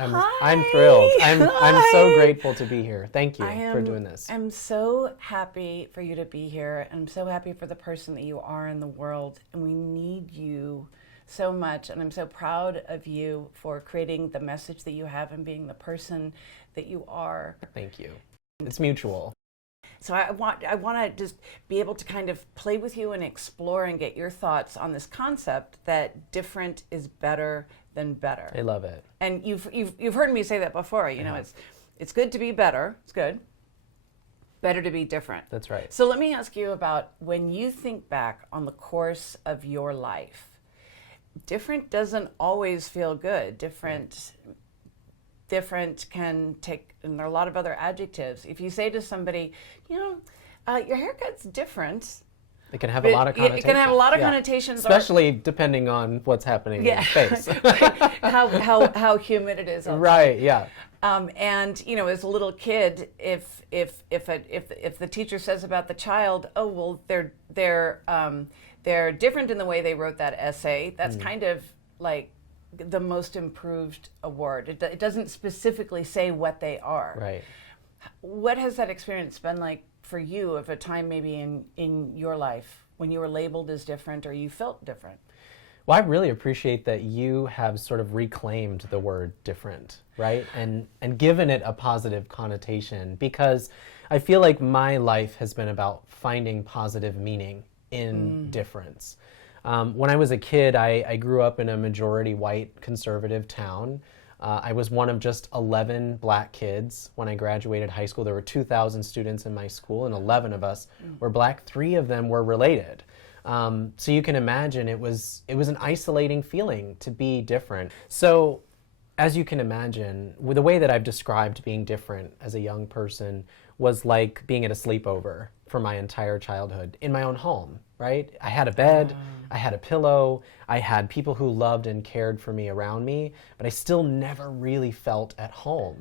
I'm thrilled. I'm so Hi. grateful to be here. Thank you for doing this. I'm so happy for you to be here. I'm so happy for the person that you are in the world, and we need you so much. And I'm so proud of you for creating the message that you have and being the person that you are. Thank you. It's mutual. So I want to just be able to kind of play with you and explore and get your thoughts on this concept that different is better than better. I love it. And you've heard me say that before. You know, it's good to be better. It's good. Better to be different. That's right. So let me ask you about when you think back on the course of your life. Different doesn't always feel good. Different can take, and there are a lot of other adjectives. If you say to somebody, your haircut's different, it can have a lot of connotations. It can have a lot of connotations, especially depending on what's happening in space. how humid it is outside. Right. Yeah. And as a little kid, if the teacher says about the child, oh well, they're different in the way they wrote that essay. That's kind of like the most improved award. It doesn't specifically say what they are. Right. What has that experience been like for you of a time maybe in your life when you were labeled as different or you felt different? Well, I really appreciate that you have sort of reclaimed the word different, right? And given it a positive connotation, because I feel like my life has been about finding positive meaning in difference. When I was a kid, I grew up in a majority white conservative town. I was one of just 11 black kids. When I graduated high school, there were 2,000 students in my school, and 11 of us were black. 3 of them were related. So you can imagine it was an isolating feeling to be different. So as you can imagine, with the way that I've described being different as a young person was like being at a sleepover for my entire childhood in my own home, right? I had a bed, I had a pillow, I had people who loved and cared for me around me, but I still never really felt at home.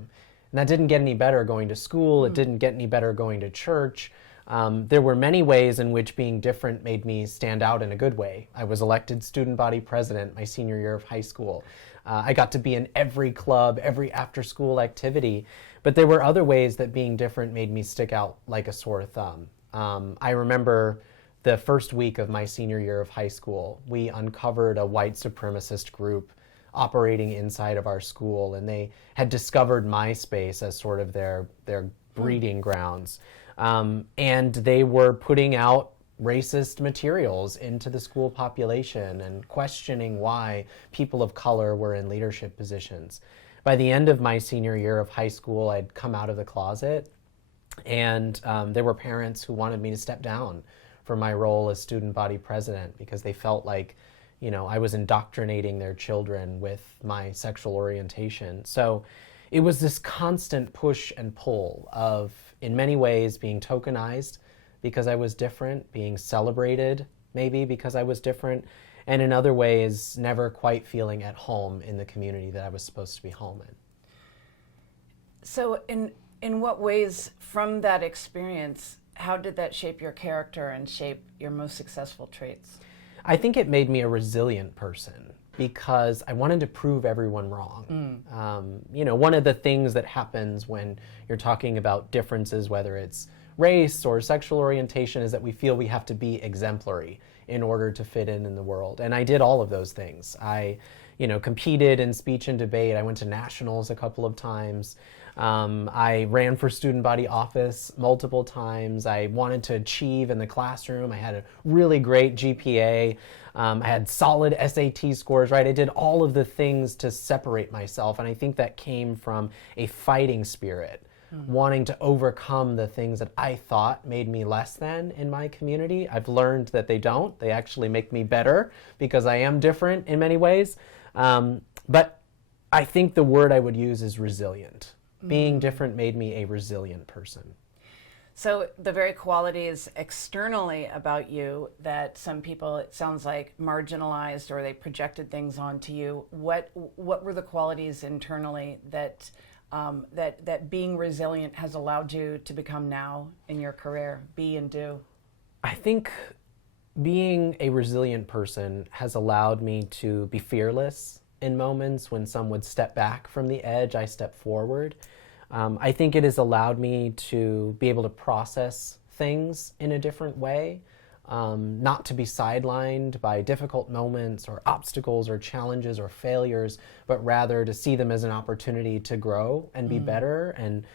And that didn't get any better going to school, it didn't get any better going to church. There were many ways in which being different made me stand out in a good way. I was elected student body president my senior year of high school. I got to be in every club, every after-school activity. But there were other ways that being different made me stick out like a sore thumb. I remember the first week of my senior year of high school, we uncovered a white supremacist group operating inside of our school, and they had discovered MySpace as sort of their breeding grounds. And they were putting out racist materials into the school population and questioning why people of color were in leadership positions. By the end of my senior year of high school, I'd come out of the closet, and there were parents who wanted me to step down from my role as student body president because they felt like, I was indoctrinating their children with my sexual orientation. So it was this constant push and pull of, in many ways, being tokenized because I was different, being celebrated maybe because I was different, and in other ways, never quite feeling at home in the community that I was supposed to be home in. So in what ways from that experience, how did that shape your character and shape your most successful traits? I think it made me a resilient person because I wanted to prove everyone wrong. One of the things that happens when you're talking about differences, whether it's race or sexual orientation, is that we feel we have to be exemplary in order to fit in the world. And I did all of those things. I competed in speech and debate. I went to nationals a couple of times. I ran for student body office multiple times. I wanted to achieve in the classroom. I had a really great GPA. I had solid SAT scores, right? I did all of the things to separate myself. And I think that came from a fighting spirit, wanting to overcome the things that I thought made me less than in my community. I've learned that they don't. They actually make me better because I am different in many ways. But I think the word I would use is resilient. Being different made me a resilient person. So the very qualities externally about you that some people, it sounds like, marginalized or they projected things onto you, what were the qualities internally that that being resilient has allowed you to become now in your career, be and do? I think being a resilient person has allowed me to be fearless in moments. When some would step back from the edge, I step forward. I think it has allowed me to be able to process things in a different way, not to be sidelined by difficult moments or obstacles or challenges or failures, but rather to see them as an opportunity to grow and be better and,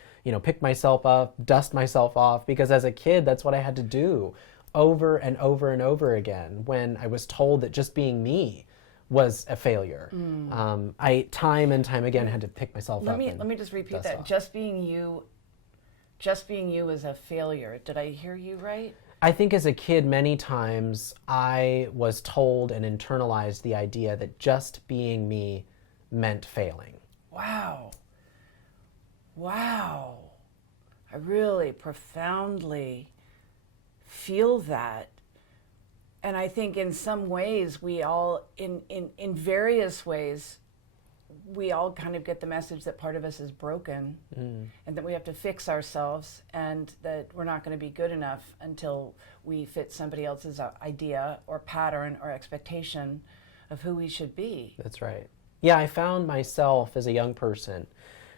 pick myself up, dust myself off, because as a kid, that's what I had to do over and over and over again when I was told that just being me was a failure. I time and time again had to pick myself up. Let me just repeat that. Off. Just being you is a failure. Did I hear you right? I think as a kid, many times I was told and internalized the idea that just being me meant failing. Wow. I really profoundly feel that. And I think in some ways we all, in various ways, we all kind of get the message that part of us is broken and that we have to fix ourselves and that we're not going to be good enough until we fit somebody else's idea or pattern or expectation of who we should be. That's right. Yeah, I found myself as a young person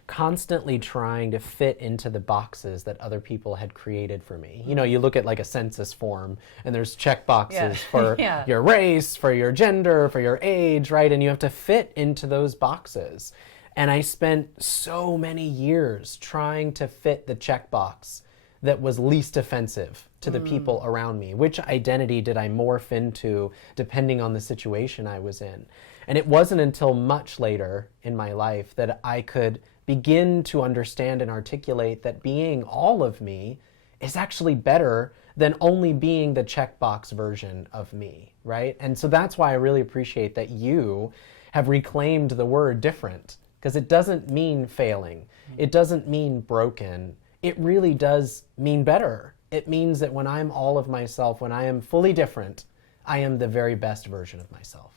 constantly trying to fit into the boxes that other people had created for me. You look at like a census form and there's check boxes for your race, for your gender, for your age, right? And you have to fit into those boxes. And I spent so many years trying to fit the checkbox that was least offensive to the people around me. Which identity did I morph into depending on the situation I was in? And it wasn't until much later in my life that I could begin to understand and articulate that being all of me is actually better than only being the checkbox version of me, right? And so that's why I really appreciate that you have reclaimed the word different, because it doesn't mean failing. It doesn't mean broken. It really does mean better. It means that when I'm all of myself, when I am fully different, I am the very best version of myself.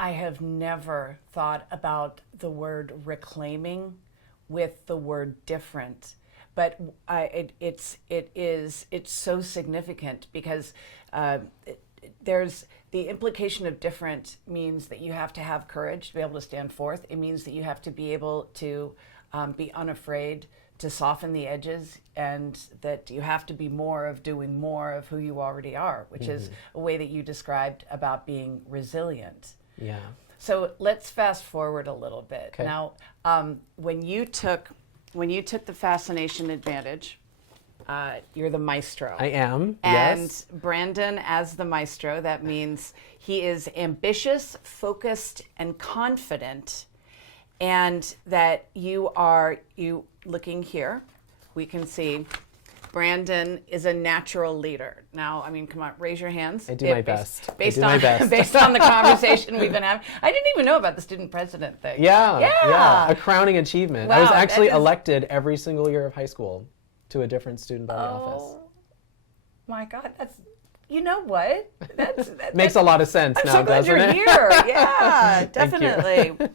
I have never thought about the word reclaiming with the word different, but it's so significant because there's the implication of different means that you have to have courage to be able to stand forth. It means that you have to be able to be unafraid to soften the edges, and that you have to be doing more of who you already are, which is a way that you described about being resilient. Yeah. So let's fast forward a little bit. Okay. Now, when you took the fascination advantage, you're the maestro. I am. And yes. Brandon, as the maestro, that means he is ambitious, focused, and confident, and that you looking here, we can see Brandon is a natural leader. Now, I mean, come on, raise your hands. I do my best. Based on the conversation we've been having. I didn't even know about the student president thing. Yeah. A crowning achievement. Wow, I was actually elected every single year of high school to a different student body office. Oh my God, you know what? Makes a lot of sense now, doesn't it? I'm so glad you're here. Yeah, Thank you. definitely.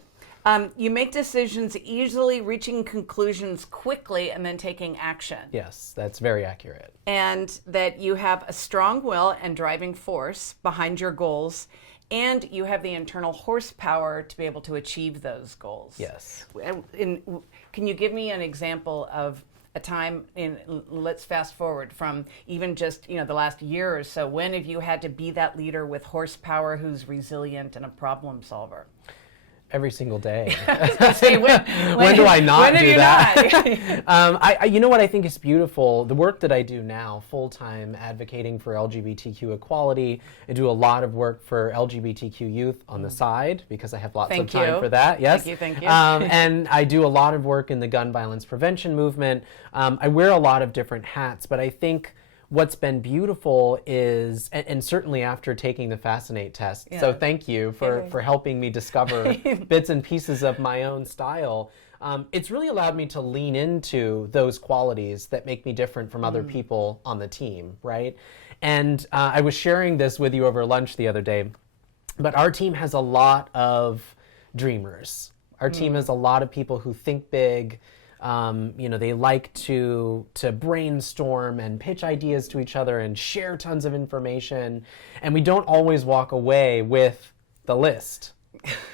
You make decisions easily, reaching conclusions quickly, and then taking action. Yes, that's very accurate. And that you have a strong will and driving force behind your goals, and you have the internal horsepower to be able to achieve those goals. Yes. Can you give me an example of a time let's fast forward from even just the last year or so. When have you had to be that leader with horsepower who's resilient and a problem solver? Every single day. When do I not do that? I you know what I think is beautiful? The work that I do now, full-time advocating for LGBTQ equality. I do a lot of work for LGBTQ youth on the side because I have lots of time for that. Yes. Thank you. And I do a lot of work in the gun violence prevention movement. I wear a lot of different hats, but I think what's been beautiful is, and certainly after taking the Fascinate test, so thank you for helping me discover bits and pieces of my own style. It's really allowed me to lean into those qualities that make me different from other people on the team, right? And I was sharing this with you over lunch the other day, but our team has a lot of dreamers. Our team has a lot of people who think big. They like to brainstorm and pitch ideas to each other and share tons of information. And we don't always walk away with the list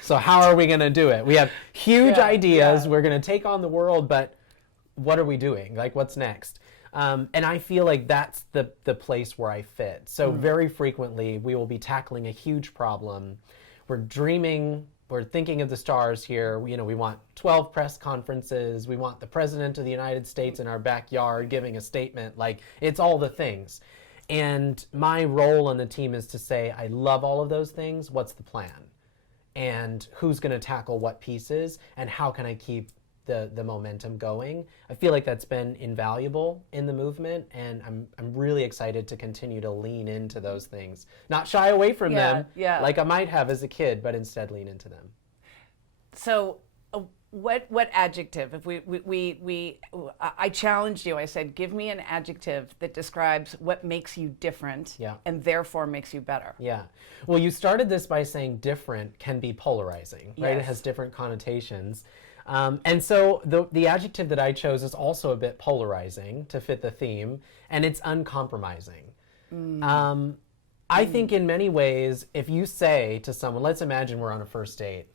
So how are we going to do it? We have huge ideas. Yeah. We're going to take on the world, but what are we doing? Like, what's next? And I feel like that's the place where I fit. So very frequently, we will be tackling a huge problem. We're dreaming, we're thinking of the stars here. We want 12 press conferences. We want the president of the United States in our backyard giving a statement. Like, it's all the things. And my role on the team is to say, I love all of those things. What's the plan? And who's going to tackle what pieces? And how can I keep the momentum going? I feel like that's been invaluable in the movement, and I'm really excited to continue to lean into those things. Not shy away from them like I might have as a kid, but instead lean into them. So what adjective, I challenged you, I said, give me an adjective that describes what makes you different and therefore makes you better. Yeah. Well, you started this by saying different can be polarizing, right? Yes. It has different connotations. And so the adjective that I chose is also a bit polarizing to fit the theme, and it's uncompromising. I think in many ways, if you say to someone, let's imagine we're on a first date,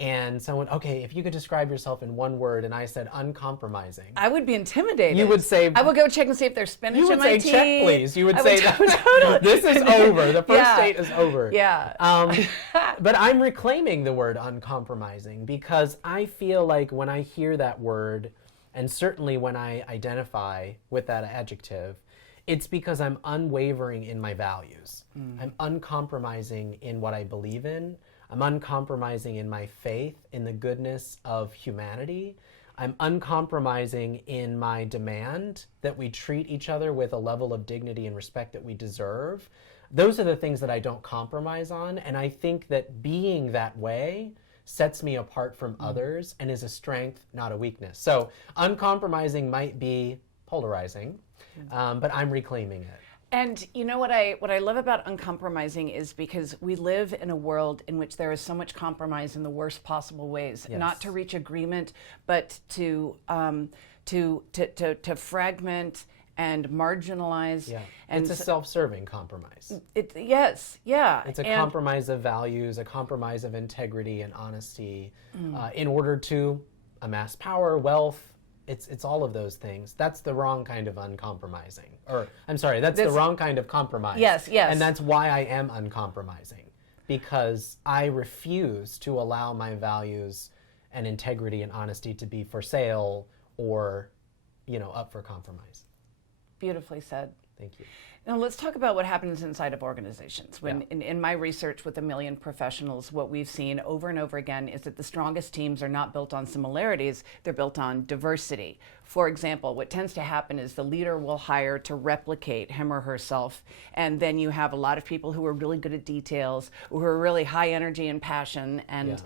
and someone, okay, if you could describe yourself in one word, and I said uncompromising. I would be intimidated. You would say, I would go check and see if there's spinach in my tea. You would say, check please. You would say, totally. This is over. The first date is over. Yeah. But I'm reclaiming the word uncompromising because I feel like when I hear that word, and certainly when I identify with that adjective, it's because I'm unwavering in my values. I'm uncompromising in what I believe in. I'm uncompromising in my faith in the goodness of humanity. I'm uncompromising in my demand that we treat each other with a level of dignity and respect that we deserve. Those are the things that I don't compromise on, and I think that being that way sets me apart from others and is a strength, not a weakness. So uncompromising might be polarizing, but I'm reclaiming it. And you know what I love about uncompromising is because we live in a world in which there is so much compromise in the worst possible ways, not to reach agreement, but to fragment and marginalize. Yeah. And it's a self-serving compromise. It's a compromise of values, a compromise of integrity and honesty in order to amass power, wealth. It's all of those things. That's the wrong kind of uncompromising. Or, I'm sorry, that's the wrong kind of compromise. Yes. And that's why I am uncompromising. Because I refuse to allow my values and integrity and honesty to be for sale or, up for compromise. Beautifully said. Thank you. Now let's talk about what happens inside of organizations. When in my research with 1 million professionals, what we've seen over and over again is that the strongest teams are not built on similarities, they're built on diversity. For example, what tends to happen is the leader will hire to replicate him or herself, and then you have a lot of people who are really good at details, who are really high energy and passion, and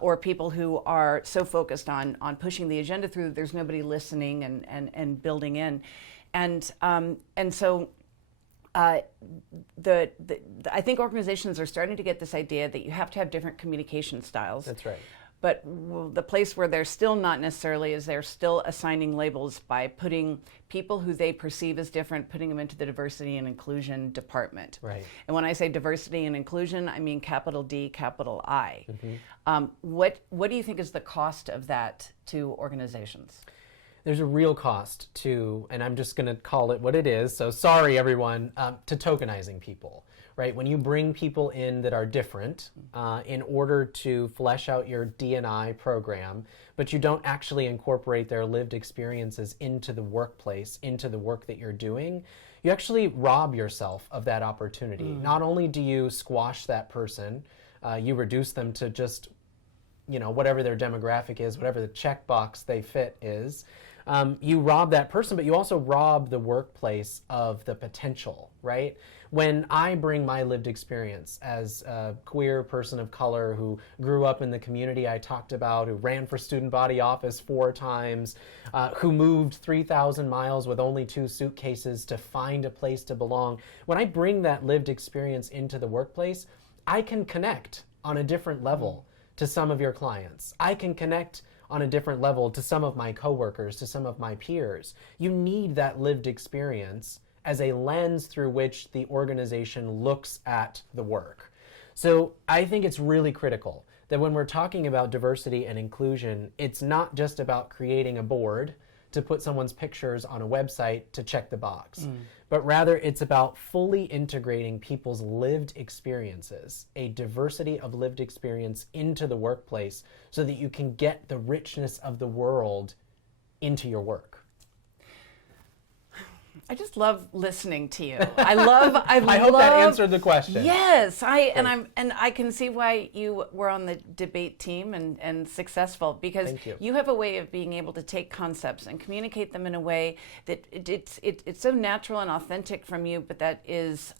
or people who are so focused on pushing the agenda through that there's nobody listening and building in. And so I think organizations are starting to get this idea that you have to have different communication styles. That's right. But the place where they're still not necessarily is they're still assigning labels by putting people who they perceive as different, putting them into the diversity and inclusion department. Right. And when I say diversity and inclusion, I mean capital D, capital I. What do you think is the cost of that to organizations? There's a real cost to, and I'm just going to call it what it is, so sorry everyone, to tokenizing people, right? When you bring people in that are different in order to flesh out your D&I program, but you don't actually incorporate their lived experiences into the workplace, into the work that you're doing, you actually rob yourself of that opportunity. Not only do you squash that person, you reduce them to just, whatever their demographic is, whatever the checkbox they fit is, you rob that person, but you also rob the workplace of the potential, right? When I bring my lived experience as a queer person of color who grew up in the community I talked about, who ran for student body office 4 times, who moved 3,000 miles with only 2 suitcases to find a place to belong, when I bring that lived experience into the workplace, I can connect on a different level to some of your clients. I can connect on a different level to some of my coworkers, to some of my peers. You need that lived experience as a lens through which the organization looks at the work. So I think it's really critical that when we're talking about diversity and inclusion, it's not just about creating a board to put someone's pictures on a website to check the box, but rather it's about fully integrating people's lived experiences, a diversity of lived experience into the workplace so that you can get the richness of the world into your work. I just love listening to you. I hope that answered the question. Yes, and I can see why you were on the debate team and successful, because you have a way of being able to take concepts and communicate them in a way that it's so natural and authentic from you, but that is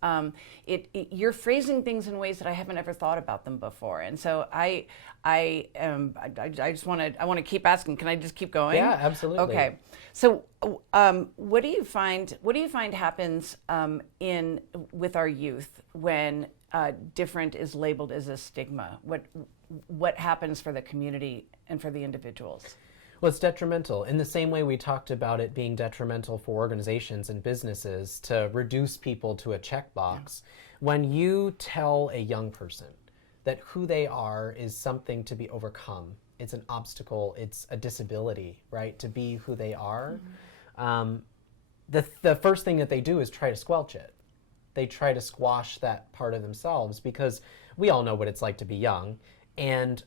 you're phrasing things in ways that I haven't ever thought about them before, and so I just want to keep asking. Can I just keep going? Yeah, absolutely. Okay. So, what do you find happens with our youth when different is labeled as a stigma? What happens for the community and for the individuals? Well, it's detrimental. In the same way we talked about it being detrimental for organizations and businesses to reduce people to a checkbox. When you tell a young person that who they are is something to be overcome, it's an obstacle, it's a disability, right, to be who they are, the first thing that they do is try to squelch it. They try to squash that part of themselves, because we all know what it's like to be young, and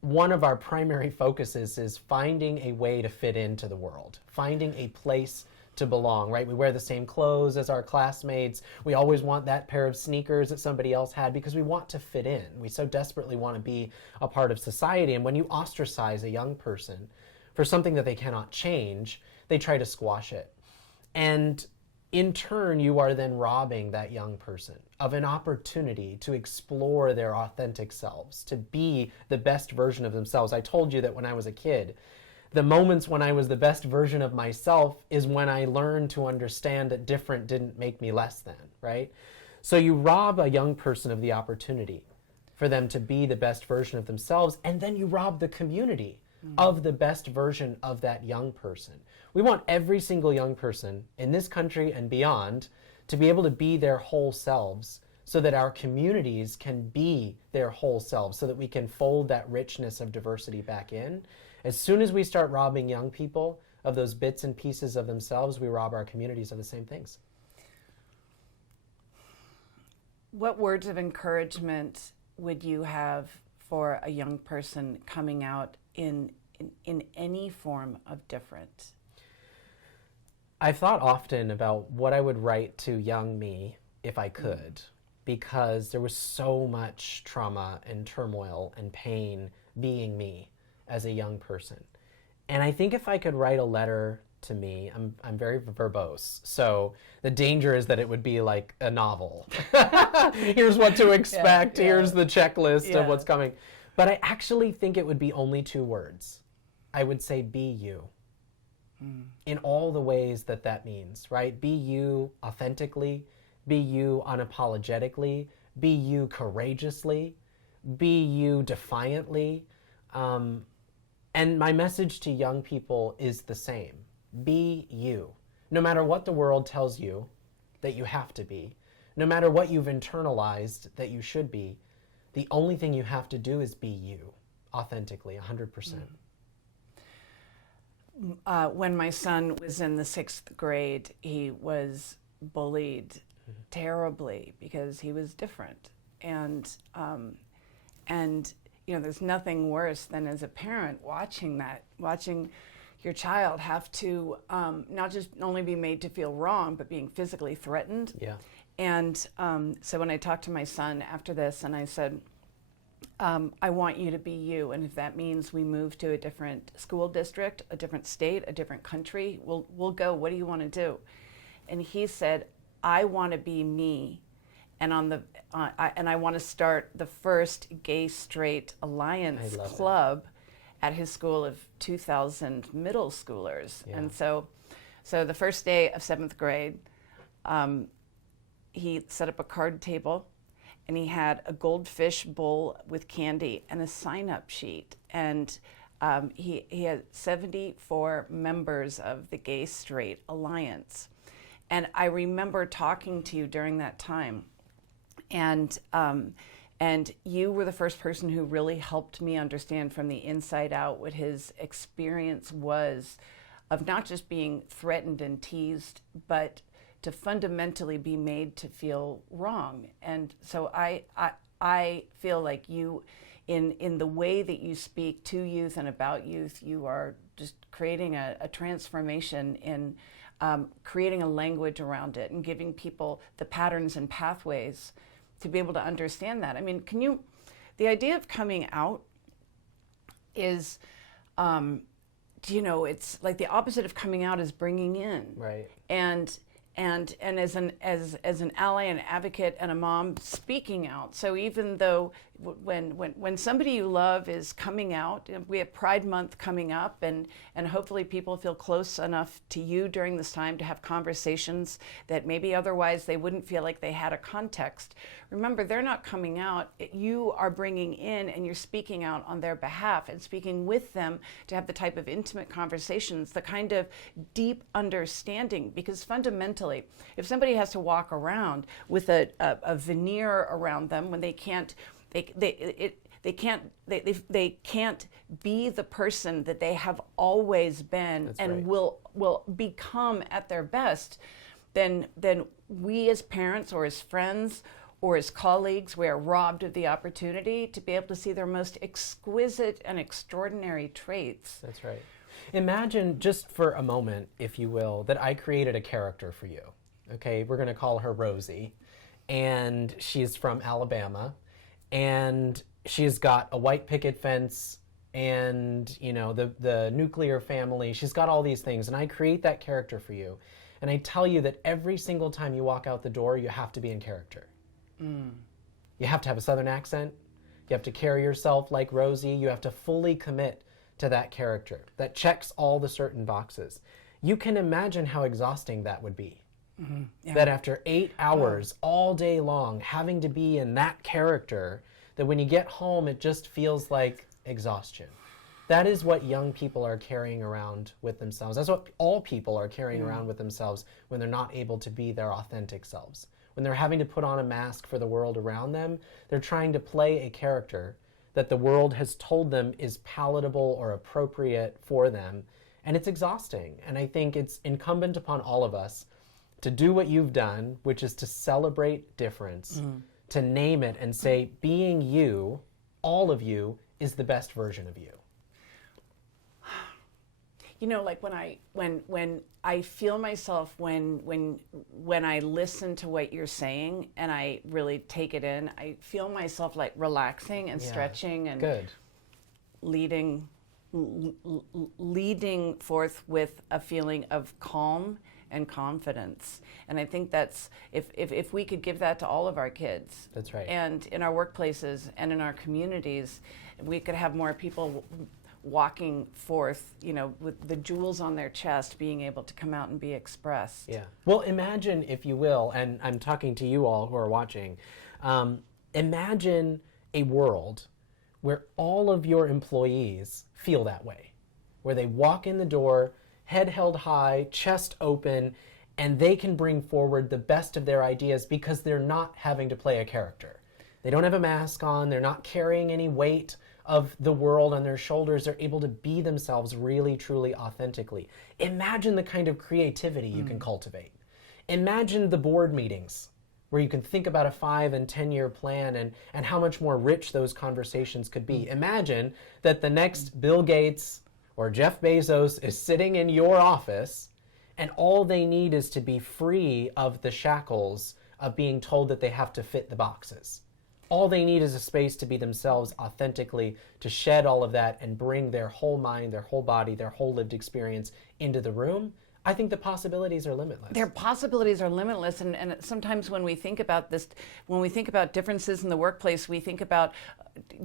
one of our primary focuses is finding a way to fit into the world, finding a place to belong, right? We wear the same clothes as our classmates. We always want that pair of sneakers that somebody else had because we want to fit in. We so desperately want to be a part of society. And when you ostracize a young person for something that they cannot change, they try to squash it. And in turn, you are then robbing that young person of an opportunity to explore their authentic selves, to be the best version of themselves. I told you that when I was a kid, the moments when I was the best version of myself is when I learned to understand that different didn't make me less than, right? So you rob a young person of the opportunity for them to be the best version of themselves, and then you rob the community of the best version of that young person. We want every single young person in this country and beyond to be able to be their whole selves, so that our communities can be their whole selves, so that we can fold that richness of diversity back in. As soon as we start robbing young people of those bits and pieces of themselves, we rob our communities of the same things. What words of encouragement would you have for a young person coming out in any form of different? I've thought often about what I would write to young me if I could, because there was so much trauma and turmoil and pain being me as a young person. And I think if I could write a letter to me, I'm very verbose, so the danger is that it would be like a novel. Here's what to expect, here's the checklist of what's coming. But I actually think it would be only 2 words. I would say, be you. In all the ways that that means, right? Be you authentically, be you unapologetically, be you courageously, be you defiantly. And my message to young people is the same. Be you. No matter what the world tells you that you have to be, no matter what you've internalized that you should be, the only thing you have to do is be you, authentically, 100%. When my son was in the 6th grade, he was bullied terribly because he was different. And you know, there's nothing worse than, as a parent, watching your child have to not just only be made to feel wrong, but being physically threatened. Yeah. And so when I talked to my son after this, and I said, I want you to be you, and if that means we move to a different school district, a different state, a different country, we'll go. What do you want to do? And he said, I want to be me, and I want to start the first Gay Straight Alliance Club at his school of 2,000 middle schoolers. Yeah. And so the first day of 7th grade, he set up a card table, and he had a goldfish bowl with candy and a sign-up sheet. And he had 74 members of the Gay Straight Alliance. And I remember talking to you during that time, and And you were the first person who really helped me understand from the inside out what his experience was of not just being threatened and teased, but to fundamentally be made to feel wrong. And so I feel like you, in the way that you speak to youth and about youth, you are just creating a transformation in creating a language around it and giving people the patterns and pathways to be able to understand that. I mean, the idea of coming out is, it's like the opposite of coming out is bringing in. Right. And as an ally, an advocate, and a mom, speaking out. So even though when somebody you love is coming out, we have Pride Month coming up, and hopefully people feel close enough to you during this time to have conversations that maybe otherwise they wouldn't feel like they had a context. Remember, they're not coming out. You are bringing in, and you're speaking out on their behalf and speaking with them to have the type of intimate conversations, the kind of deep understanding. Because fundamentally, if somebody has to walk around with a veneer around them when they can't be the person that they have always been. That's and right. will become at their best, then we as parents or as friends or as colleagues, we are robbed of the opportunity to be able to see their most exquisite and extraordinary traits. That's right. Imagine just for a moment, if you will, that I created a character for you. Okay, we're going to call her Rosie, and she's from Alabama, and she's got a white picket fence and, the nuclear family. She's got all these things, and I create that character for you. And I tell you that every single time you walk out the door, you have to be in character. You have to have a Southern accent. You have to carry yourself like Rosie. You have to fully commit to that character that checks all the certain boxes. You can imagine how exhausting that would be. Mm-hmm. Yeah. That after 8 hours all day long having to be in that character, that when you get home it just feels like exhaustion. That is what young people are carrying around with themselves. That's what all people are carrying around with themselves when they're not able to be their authentic selves. When they're having to put on a mask for the world around them, they're trying to play a character that the world has told them is palatable or appropriate for them, and it's exhausting. And I think it's incumbent upon all of us to do what you've done, which is to celebrate difference, to name it and say, being you, all of you, is the best version of you. Like when I feel myself when I listen to what you're saying and I really take it in, I feel myself like relaxing and stretching and good. leading forth with a feeling of calm and confidence. And I think that's, if we could give that to all of our kids. That's right. And in our workplaces and in our communities, we could have more people walking forth, with the jewels on their chest, being able to come out and be expressed. Yeah. Well, imagine, if you will, and I'm talking to you all who are watching, imagine a world where all of your employees feel that way, where they walk in the door, head held high, chest open, and they can bring forward the best of their ideas because they're not having to play a character. They don't have a mask on, they're not carrying any weight of the world on their shoulders. They're able to be themselves really, truly, authentically. Imagine the kind of creativity you can cultivate. Imagine the board meetings where you can think about a 5 and 10 year plan and how much more rich those conversations could be. Imagine that the next Bill Gates or Jeff Bezos is sitting in your office and all they need is to be free of the shackles of being told that they have to fit the boxes. All they need is a space to be themselves authentically, to shed all of that and bring their whole mind, their whole body, their whole lived experience into the room. I think the possibilities are limitless. Their possibilities are limitless, and sometimes when we think about this, when we think about differences in the workplace, we think about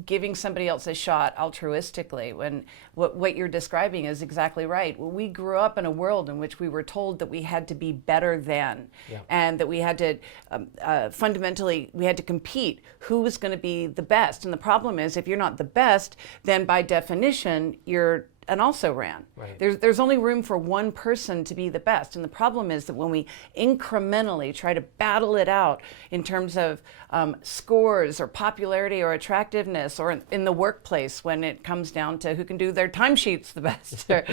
giving somebody else a shot altruistically, when what you're describing is exactly right. We grew up in a world in which we were told that we had to be better than, and that we had to, fundamentally, we had to compete. Who was going to be the best? And the problem is, if you're not the best, then by definition, you're and also ran. Right. There's only room for one person to be the best. And the problem is that when we incrementally try to battle it out in terms of scores or popularity or attractiveness, or in the workplace when it comes down to who can do their timesheets the best, or,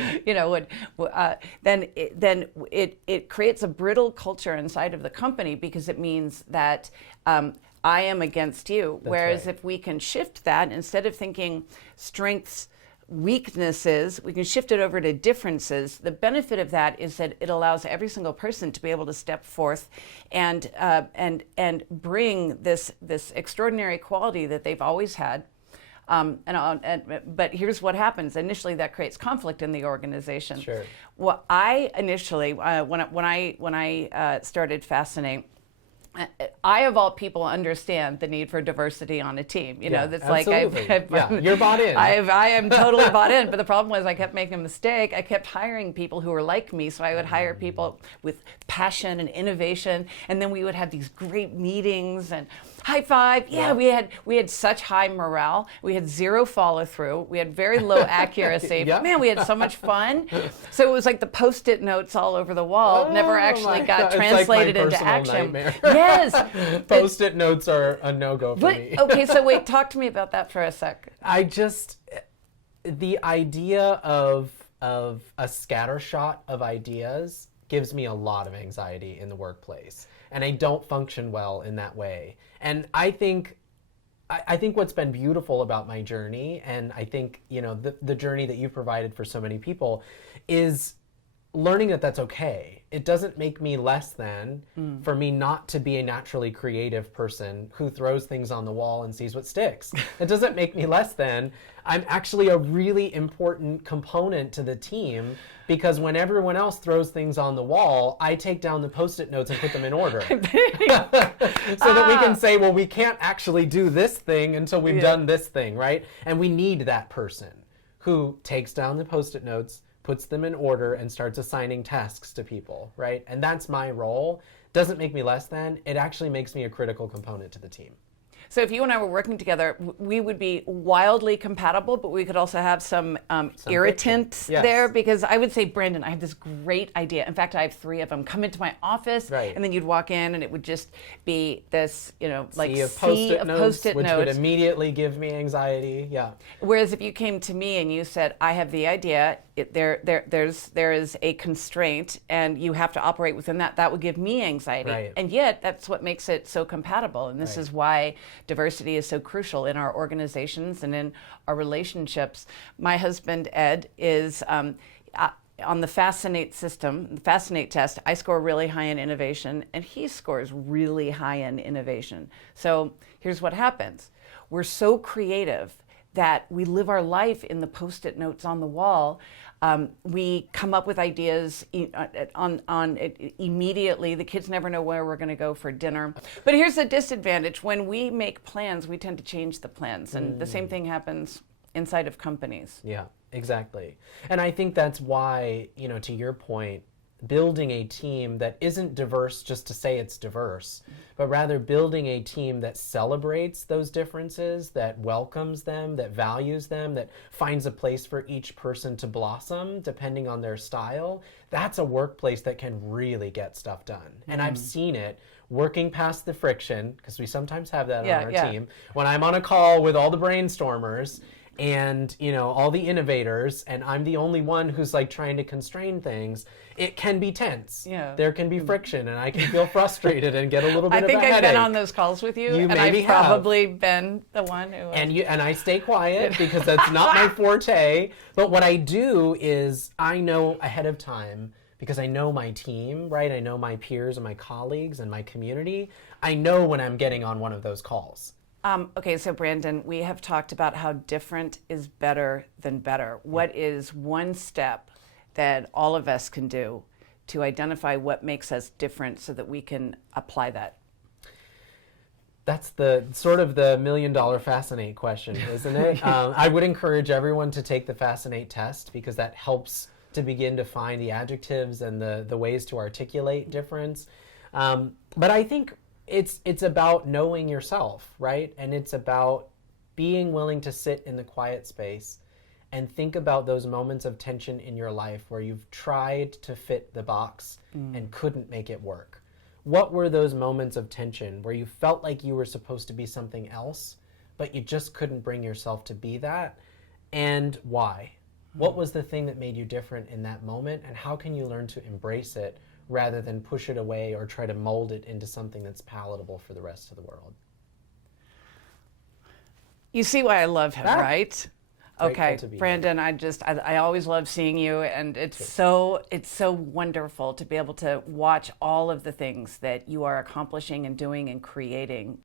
then it creates a brittle culture inside of the company, because it means that I am against you. That's Whereas right. if we can shift that, instead of thinking strengths, weaknesses, we can shift it over to differences. The benefit of that is that it allows every single person to be able to step forth and bring this extraordinary quality that they've always had. But here's what happens. Initially, that creates conflict in the organization. Sure. Well, I initially, when I started Fascinate, I, of all people, understand the need for diversity on a team. That's absolutely. like You're bought in. I am totally bought in. But the problem was I kept making a mistake. I kept hiring people who were like me. So I would hire people with passion and innovation, and then we would have these great meetings and high five. Yeah, we had such high morale. We had zero follow through. We had very low accuracy. Yeah. Man, we had so much fun. So it was like the Post-it notes all over the wall never actually got translated into action. Yes. Post-it notes are a no-go for me. Okay, so wait, talk to me about that for a sec. The idea of a scattershot of ideas gives me a lot of anxiety in the workplace, and I don't function well in that way. And I think what's been beautiful about my journey, and I think the journey that you've provided for so many people, is learning that that's okay. It doesn't make me less than for me not to be a naturally creative person who throws things on the wall and sees what sticks. It doesn't make me less than. I'm actually a really important component to the team, because when everyone else throws things on the wall, I take down the Post-it notes and put them in order. So that we can say, well, we can't actually do this thing until we've done this thing, right? And we need that person who takes down the Post-it notes, puts them in order, and starts assigning tasks to people, right? And that's my role. Doesn't make me less than. It actually makes me a critical component to the team. So if you and I were working together, we would be wildly compatible, but we could also have some irritant there, because I would say, Brandon, I have this great idea. In fact, I have 3 of them. Come into my office, and then you'd walk in, and it would just be this, like sea of Post-it notes, which would immediately give me anxiety. Yeah. Whereas if you came to me and you said, I have the idea, there is a constraint, and you have to operate within that, that would give me anxiety. Right. And yet, that's what makes it so compatible. And this is why diversity is so crucial in our organizations and in our relationships. My husband, Ed, is on the Fascinate system, the Fascinate test. I score really high in innovation, and he scores really high in innovation. So here's what happens. We're so creative that we live our life in the Post-it notes on the wall. We come up with ideas immediately. The kids never know where we're going to go for dinner. But here's the disadvantage. When we make plans, we tend to change the plans. And the same thing happens inside of companies. Yeah, exactly. And I think that's why, to your point, building a team that isn't diverse just to say it's diverse, but rather building a team that celebrates those differences, that welcomes them, that values them, that finds a place for each person to blossom depending on their style. That's a workplace that can really get stuff done. And I've seen it working past the friction, because we sometimes have that on our team. When I'm on a call with all the brainstormers and all the innovators, and I'm the only one who's like trying to constrain things, it can be tense. Yeah. There can be friction, and I can feel frustrated and get a little bit of a headache. I think I've been on those calls with you, and I've probably been the one who... And I stay quiet because that's not my forte. But what I do is I know ahead of time, because I know my team, right? I know my peers and my colleagues and my community. I know when I'm getting on one of those calls. Okay, so Brandon, we have talked about how different is better than better. What is one step that all of us can do to identify what makes us different so that we can apply that? That's the sort of the $1 million Fascinate question, isn't it? I would encourage everyone to take the Fascinate test, because that helps to begin to find the adjectives and the ways to articulate difference. But I think it's about knowing yourself, right? And it's about being willing to sit in the quiet space and think about those moments of tension in your life where you've tried to fit the box and couldn't make it work. What were those moments of tension where you felt like you were supposed to be something else, but you just couldn't bring yourself to be that? And why? What was the thing that made you different in that moment, and how can you learn to embrace it rather than push it away or try to mold it into something that's palatable for the rest of the world? You see why I love him, right? Okay, to be Brandon, I always love seeing you, and it's so wonderful to be able to watch all of the things that you are accomplishing and doing and creating.